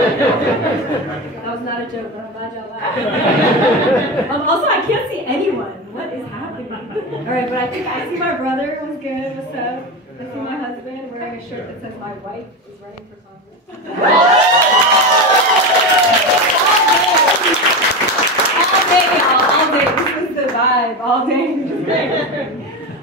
That was not a joke, but I'm glad y'all laughed. Also, I can't see anyone. What is happening? All right, but I think I see my brother. What's good? What's up? I see my husband wearing a shirt that says "My wife is running for Congress." All day. This is the vibe. All day.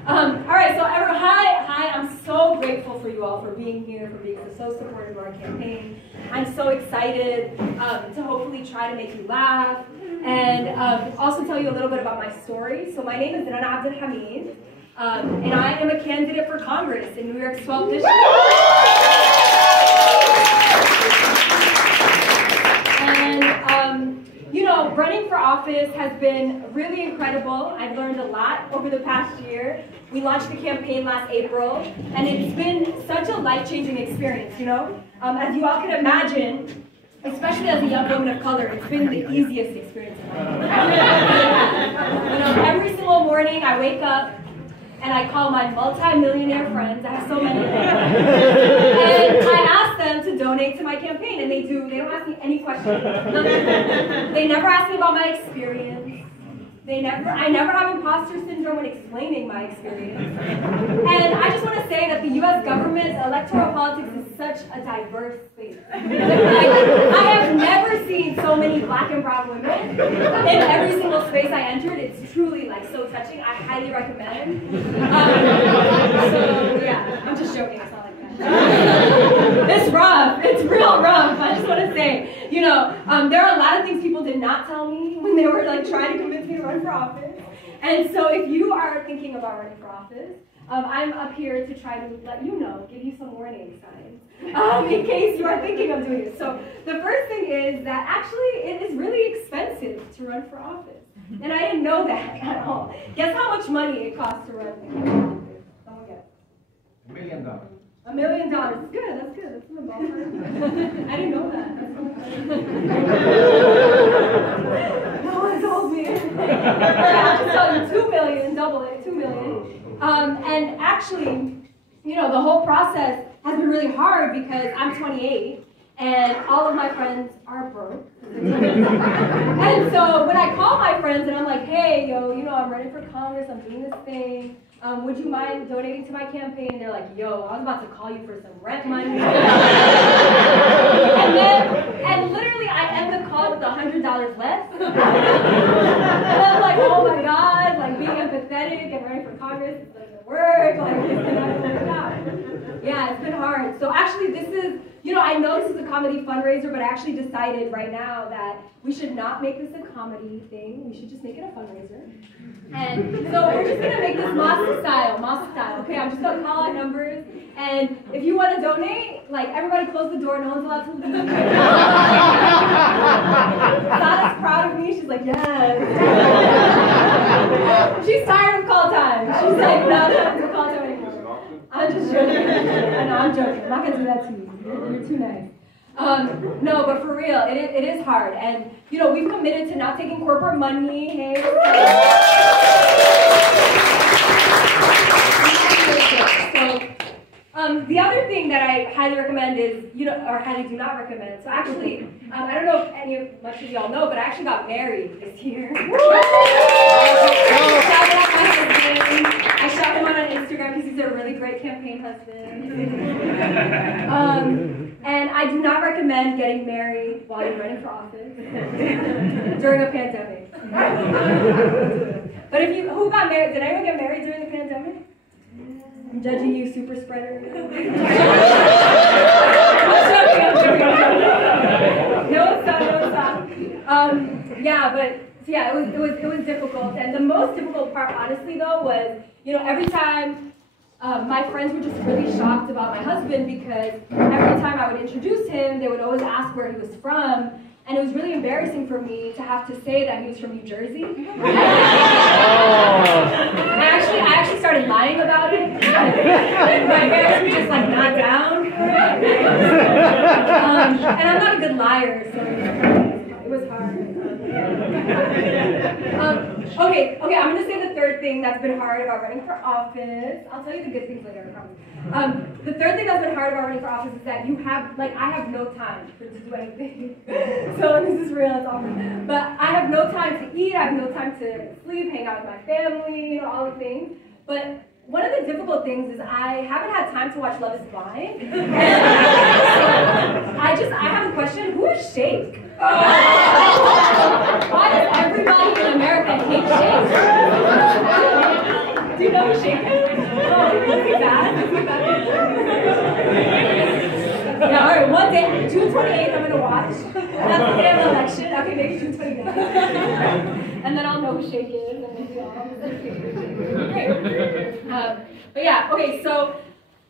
All right, so everyone, hi. I'm so grateful for you all for being here, for being so supportive of our campaign. I'm so excited to hopefully try to make you laugh and also tell you a little bit about my story. So my name is Rana Abdelhamid, and I am a candidate for Congress in New York's 12th district. And you know, running for office has been really incredible. I've learned a lot over the past year. We launched the campaign last April, and it's been such a life-changing experience, you know? As you all can imagine, especially as a young woman of color, it's been the easiest experience of my life. You know, every single morning I wake up and I call my multi-millionaire friends, I have so many of them, and I ask them to donate to my campaign, and they do. They don't ask me any questions. They never ask me about my experience. I never have imposter syndrome when explaining my experience. And I just want to say that the US government, electoral politics is such a diverse space. I have never seen so many black and brown women in every single space I entered. It's truly like so touching. I highly recommend. So yeah, I'm just joking. It's not like that. It's rough. It's real rough. I just want to say, you know, there are a lot of things people did not tell me when they were like trying to convince me to run for office. And so if you are thinking about running for office, I'm up here to try to let you know, give you some warning signs, in case you are thinking of doing it. So the first thing is that actually it is really expensive to run for office. And I didn't know that at all. Guess how much money it costs to run for office? Someone guess. $1 million. $1 million. Good, that's good. That's in the ballpark. I didn't know that. That's so no one told me. I'll just tell you, $2 million, double it, $2 million. And actually, you know, the whole process has been really hard because I'm 28 and all of my friends are broke. And so when I call my friends and I'm like, hey, yo, you know, I'm running for Congress, I'm doing this thing. Would you mind donating to my campaign? And they're like, yo, I was about to call you for some rent money. and literally I end the call with $100 less. And I'm like, oh my God, like being empathetic and running for Congress, it doesn't work, like it's not gonna work out. Yeah, it's been hard. So actually this is, you know, I know this is a comedy fundraiser, but I actually decided right now that we should not make this a comedy thing. We should just make it a fundraiser. And so we're just gonna make this mosque style, okay? I'm just gonna call out numbers, and if you want to donate, like everybody close the door, no one's allowed to leave. Sada's proud of me, she's like, yes. She's tired of call time. She's like, no, I'm not gonna call time anymore. I'm just joking. I know, I'm joking. I'm not gonna do that to you. You're too nice. No, but for real, it is hard. And, you know, we've committed to not taking corporate money. Hey. So, the other thing that I highly recommend is, you know, or highly do not recommend. So actually, I don't know if much of y'all know, but I actually got married this year. I shot him on Instagram because he's a really great campaign husband. And I do not recommend getting married while you're running for office during a pandemic. But who got married? Did anyone get married during the pandemic? I'm judging you, super spreader. I'm joking. No, stop. Yeah, but yeah, it was difficult. And the most difficult part, honestly, though, was, you know, every time my friends were just really shocked about my husband because every time I would introduce him, they would always ask where he was from. And it was really embarrassing for me to have to say that he was from New Jersey. I actually started lying about it. My parents were just like not down for it. And I'm not a good liar, so it was hard. Okay, I'm going to say the third thing that's been hard about running for office. I'll tell you the good things later, I promise. The third thing that's been hard about running for office is that I have no time to do anything. So this is real, it's awful. But I have no time to eat, I have no time to sleep, hang out with my family, all the things. But one of the difficult things is I haven't had time to watch Love is Blind. I have a question, who is Shake? Why does everybody in America hate Shake? Do you know who Shake is? Oh, is he bad? Yeah, alright, one day, June 28th, I'm gonna watch. That's the day of the election. Okay, maybe June 29th. And then I'll know who Shake is, and maybe I'll great. But yeah, okay, so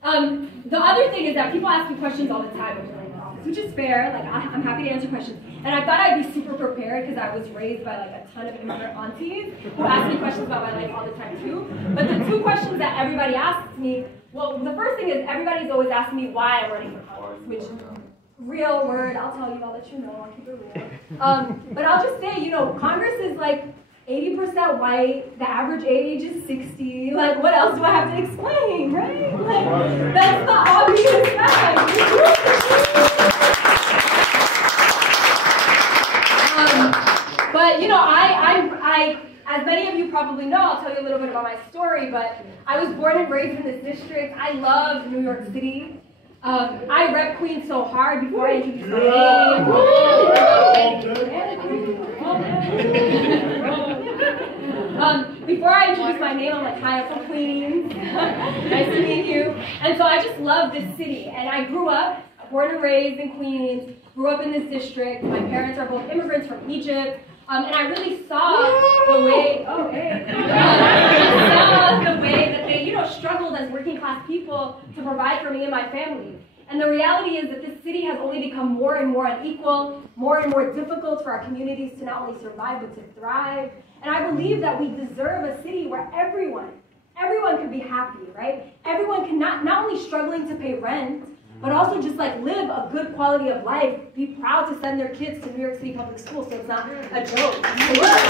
the other thing is that people ask me questions all the time when running for office, which is fair. Like, I'm happy to answer questions. And I thought I'd be super prepared because I was raised by like a ton of immigrant aunties who ask me questions about my life all the time too. But the two questions that everybody asks me, well, the first thing is everybody's always asking me why I'm running for Congress, which real word, I'll tell you, I'll let you know, I'll keep it real. But I'll just say, you know, Congress is like 80% white, the average age is 60, like what else do I have to explain, right? Like, that's the obvious fact. But you know, I, as many of you probably know, I'll tell you a little bit about my story, but I was born and raised in this district. I love New York City. I rep Queens so hard before I introduce my name. Before I introduce my name, I'm like, hi, I'm from Queens. Nice to meet you. And so I just love this city. And I grew up, born and raised in Queens, grew up in this district. My parents are both immigrants from Egypt. And I really saw the way, I saw the way that they, you know, struggled as working class people to provide for me and my family. And the reality is that this city has only become more and more unequal, more and more difficult for our communities to not only survive, but to thrive. And I believe that we deserve a city where everyone can be happy, right? Everyone can not only struggling to pay rent, but also just like live a good quality of life, be proud to send their kids to New York City public schools, so it's not a joke. Be proud.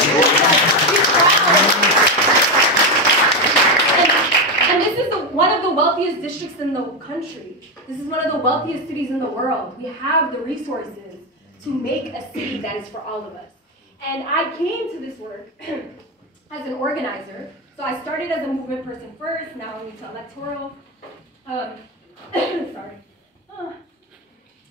And this is one of the wealthiest districts in the country. This is one of the wealthiest cities in the world. We have the resources to make a city that is for all of us. And I came to this work as an organizer. So I started as a movement person first, now I'm into electoral. Sorry.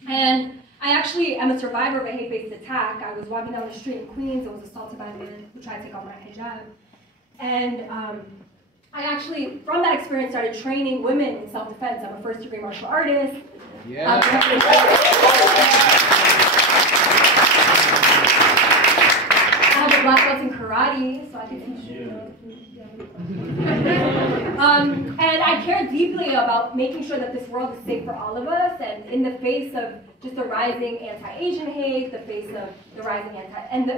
And I actually am a survivor of a hate-based attack. I was walking down the street in Queens. I was assaulted by a man who tried to take off my hijab. And I actually, from that experience, started training women in self-defense. I'm a first-degree martial artist. Yeah. I have a black belt in karate, so I can teach you. And I care deeply about making sure that this world is safe for all of us, and in the face of just the rising anti-Asian hate, the face of the rising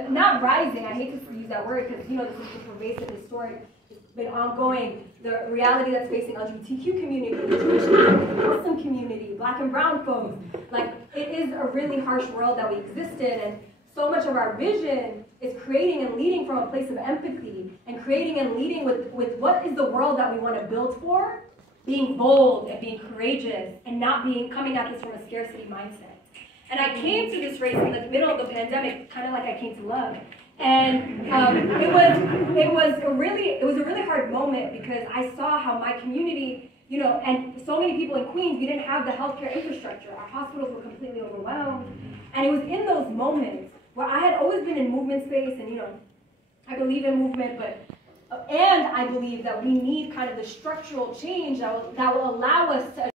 not rising, I hate to use that word because, you know, this is just pervasive, historic, it's been ongoing, the reality that's facing LGBTQ community, the Jewish community, the Muslim community, black and brown folks. Like, it is a really harsh world that we exist in, and so much of our vision is creating and leading from a place of empathy and creating and leading with what is the world that we want to build for, being bold and being courageous and not coming at this from a scarcity mindset. And I came to this race in the middle of the pandemic, kind of like I came to love. And it was a really hard moment because I saw how my community, you know, and so many people in Queens, we didn't have the healthcare infrastructure. Our hospitals were completely overwhelmed. And it was in those moments where I had always been in movement space, and you know, I believe in movement, and I believe that we need kind of the structural change that will allow us to